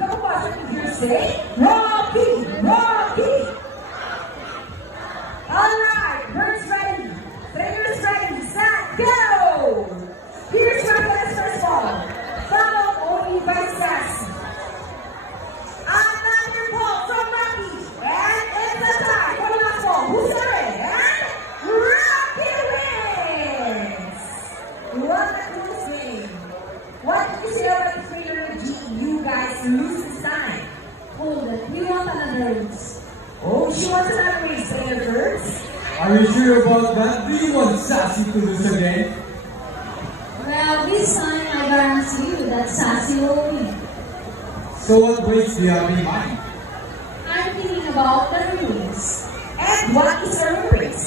Come on, you say, Rocky, Rocky. All right, birds ready, trainers ready, set, go. Here's your first ball. Followed only by Sassy. Another ball from Rocky, and it's a tie. What about ball? Who's it? And Rocky wins. What a cool game. What do you say about the trainer G? You guys lose this time. Hold it, we want another race. Oh, she wants another race, trainer birds. Are you sure about that? Do you want Sassy to lose again? Well, this time I guarantee you that Sassy will win. So what race do you have in mind? I'm thinking about the race. And what is the race?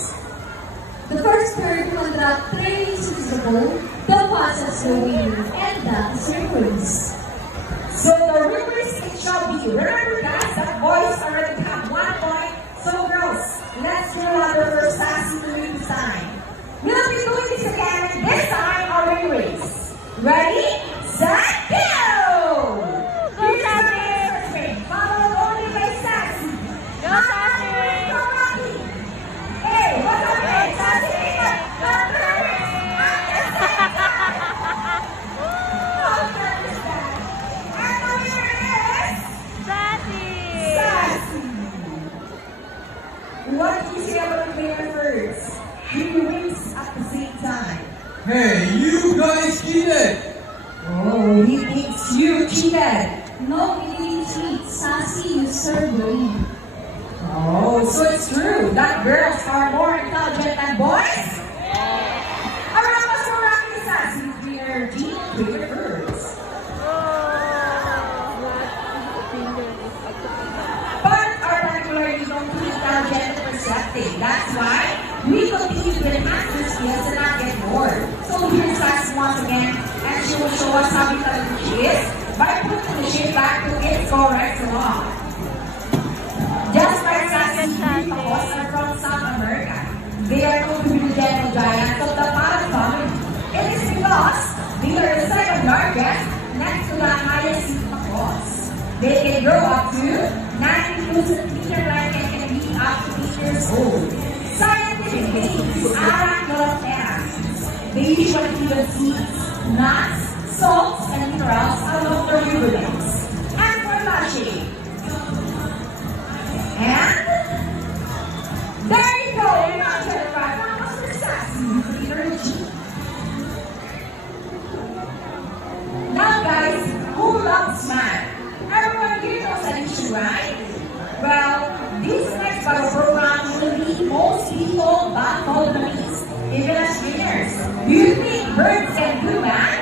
The first pair to contract 3 races ago, the passes the winner, and that is your race. So the race it shall be. Remember guys, that boys already have 1 point. So girls, let's drill out the first Sassy to win this time. We'll be doing this again, this time our race. Ready, set, go! Here's the race, followed only by Sassy. Go Sassy! Go Rocky! Hey, what's up, hey? Sassy, what do you say about the player first? He wins at the same time. Hey, you guys cheated! Oh, he thinks you cheated. No, we didn't cheat. Sassy used her brain. Oh, so it's true that girls are more intelligent than boys? Around us for Rocky Sassy, player G, player birds. But our particularly don't be intelligent and perceptive. That's why we continue to enhance our skills and not get bored. So here's Sassy once again, and she will show us how intelligent she is by putting the ship back to its correct slot. Just like Sassy, Pacos are from South America. They are known to be the gentle giants of the Parrot family. It is because they are the second largest next to the highest Pacos. They can grow up to 90 meter length and can be up to 8 years old. Scientifically, Arachnoloptera. They usually feed on seeds, nuts, salts, and minerals along their rivulets. And for lunching. And there you go. We're not going to run out of Sassy, leader G. Now guys, who loves math? Everyone here knows addition, right? Well, this next battle program will be most people back home the least, even as trainers. Do you think birds can do math?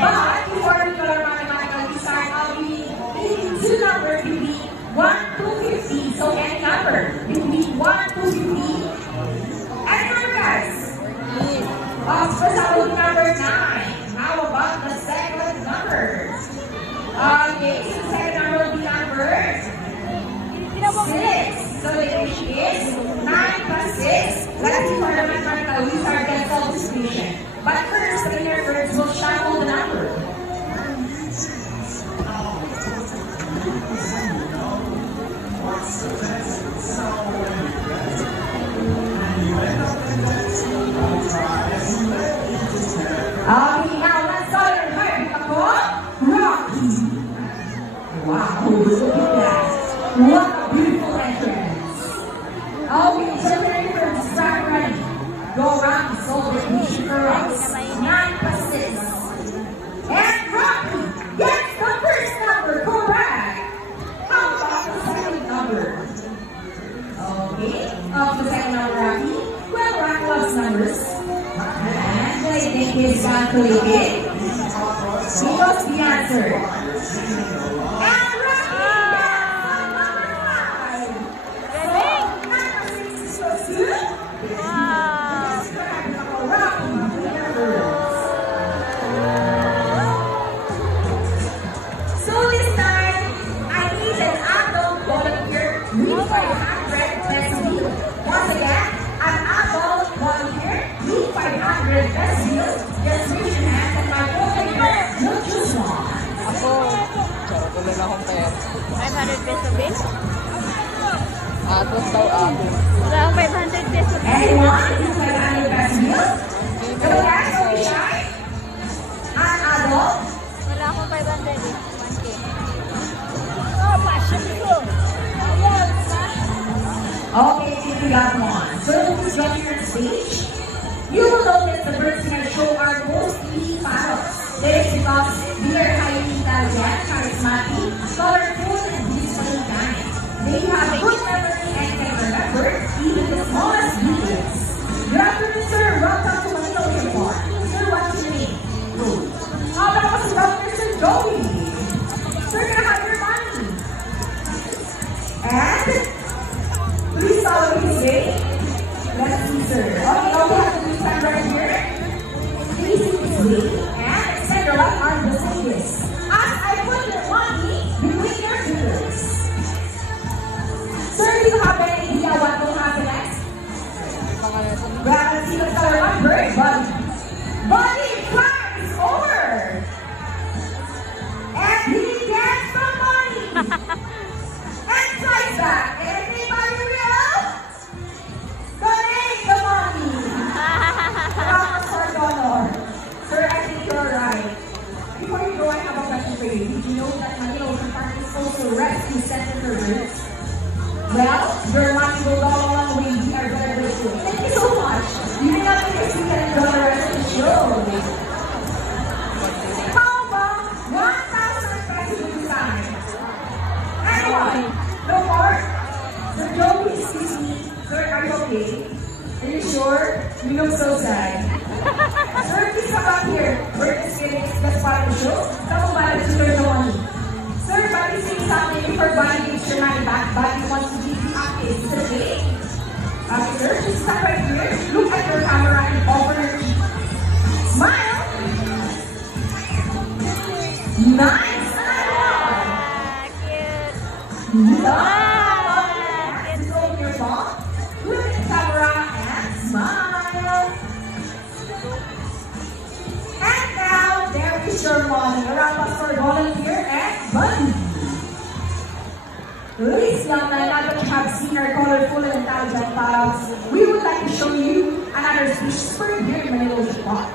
But before we learn mathematical design, I'll be giving 2 numbers between 1 to 50. So any number between 1 to 50. Any number, guys? First I will do number 9. How about the second number? Okay, so the second number will be number 6. So the question is 9 plus 6. Let's see for the mathematical wizard can solve this question. But first, the inner birds will shuffle the number. Okay, now let's go to the third couple. Rocky. Wow, look at that. What a beautiful entrance. Okay, so the inner birds start ready. Go Rocky, solve the equation for us. 9 plus 6. And Rocky gets the first number correct. How about the second number? Okay, of the second number, Rocky. Well, Rocky loves numbers. And I think he's calculated. He knows the answer. And Rocky gets number 5. So 9 plus 6 is equals to? That's correct. Rocky, so this time, I need an adult volunteer with 500 pesos. Once again, an adult volunteer with 500 pesos. Just raise your hand Wala na akong pera. 500 peso base? Atos daw ako. Wala akong 500 peso base. Anyone? This is my anniversary meal. Go guys, don't be shy. An adult. Wala akong 500 eh. 1K. Oh, passion ko. Okay, if you got one. So who's joining your stage? You will notice the birds in our show are mostly parrots. This is because they are highly intelligent, charismatic, colorful, and beautifully kind. They have a good memory and can remember even the smallest details. Good afternoon, sir. Welcome to Manila Airport. Sir, what's your name? Good. How about Sir Joey? Sir, can I have your money? And please follow me today. Let's see, sir. Okay, all we have to do is stand right here. Please see this way. And extend your left arm just like this. As I put your money between your fingers. Sir, do you have any idea what will happen next? Well, let's see the color one bird. Buddy flies over. And he gets the money. And flies back. Anybody will? Donate the money. Promise for donor. Sir, I think you're right. Before you go, I have a question for you. Did you know that Manila Ocean Park is also a rescue center for birds? Well, your money will go a long way. We are very grateful. Thank you so much. You may not think you can enjoy the rest of the show. How about 1,000 pesos to sign? Anyone? No more? Sir Joey, excuse me. Sir, are you okay? Are you sure? You look so sad. Sir, please come back here. We're just getting the best part of the show. Come on, Buddy, to learn the money. Sir, Buddy saying something before Buddy gives your money back. Buddy wants to give you a kiss. Is it okay? Okay, sir, just stand right here. Look at your camera and offer your cheek. Smile. Nice. Cute. Just open your phone. Look at the camera and smile. And now, there is your money. A round of applause for volunteer and Buddy. Ladies and gentlemen, now that you have seen our colorful and intelligent parrots, we would like to show you another species bird here in Manila Ocean Park.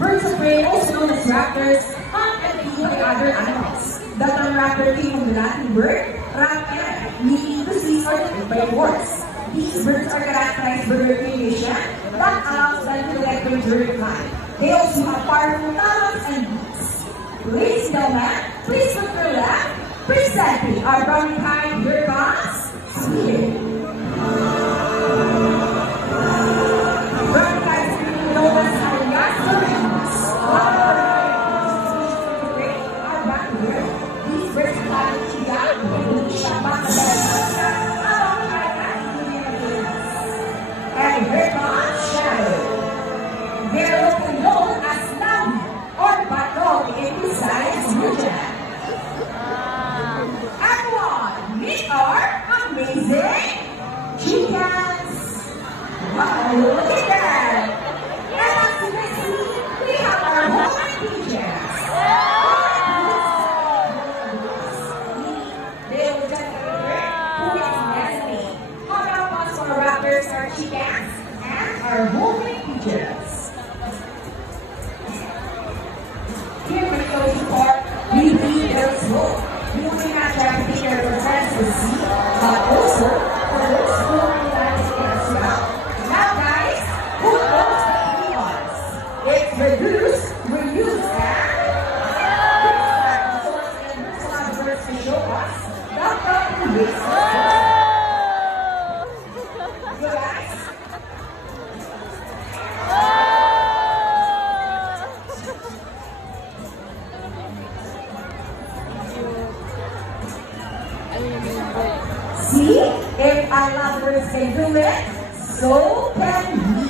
Birds of prey, also known as raptors, hunt and feed on other animals. The term raptor came from the Latin word rapere, meaning to seize or take by force. These birds are characterized by their coloration that allows them to detect danger in flight. They also have powerful talons and beaks. Ladies and gentlemen, please look to your left. Presenting our brownie kind, here comes Sweden. Brownie kind Sweden known as our Yasserins. Our back here, these birds have Chiga, Indonesia, Bangladesh, and here comes Shadow. They're locally known as Navi or Batok in the science region. Meet our amazing chickens! Wow, look at that! And as you can see, we have our homing pigeons. They will demonstrate who is nesting. How about us for raptors, our chickens, and our homing pigeons? Here we go to Park, we breed their smoke. You may not have to take care of the friends to see, but also for those who are United States as well. Now guys, who knows the three R's? It's reduce, reuse, and recycle. So let's get the birds to show us that the waste. You guys? See, if our lovers can do it, so can we.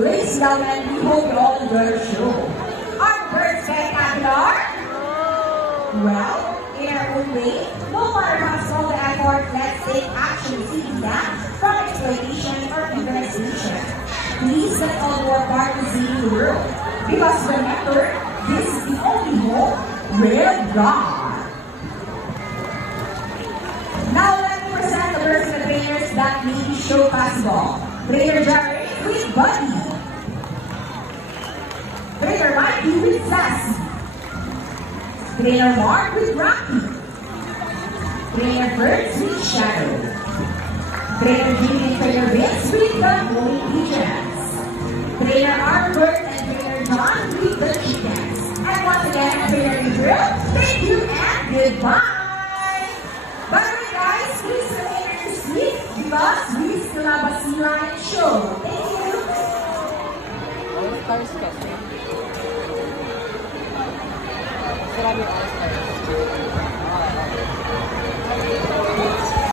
Ladies and gentlemen, we hope you all enjoy the show. Are birds spectacular? Well, in our own way, no matter how small the effort, let's take action saving them from exploitation or even extinction. Please let all work hard to save the world. Because remember, this is the only home Red Dot. Now let me present the personal trainers that made the show possible. Trainer Jerry with Buddy. Trainer Mikey with Sassy. Trainer Mark with Rocky. Trainer Birds with Shadow. Trainer Jimmy and Trainer Vince with the Holy Pigeons. Trainer Albert and Trainer John with the Chickens. And once again, Trainer Israel, thank you and goodbye. By the way guys, please remain in your seat because we still have a sea lion show. Thank you. All-Stars kasi. Grabe All-Stars.